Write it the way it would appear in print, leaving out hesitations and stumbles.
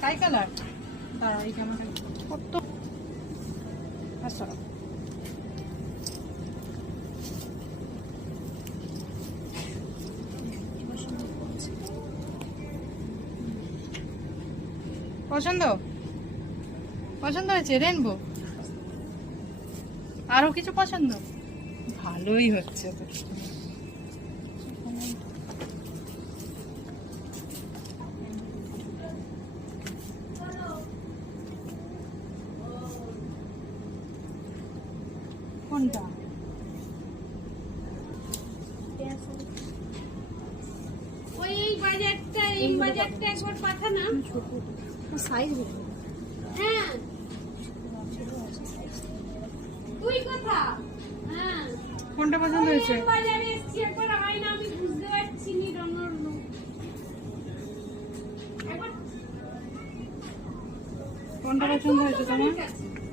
काय कलर दाঁড়া এই জামাটা কত আচ্ছা পছন্দ পছন্দ হয়েছে রেনবো আরো কিছু পছন্দ ভালোই হচ্ছে তো কোনটা ওই এই বাজারটা একবার পাঠা না সাইজ হ্যাঁ তুই কথা হ্যাঁ কোনটা পছন্দ হয়েছে বাজারে এসেছি একবার হয় না আমি বুঝতে পারছি নি রনর কোনটা পছন্দ হয়েছে তোমার ঠিক আছে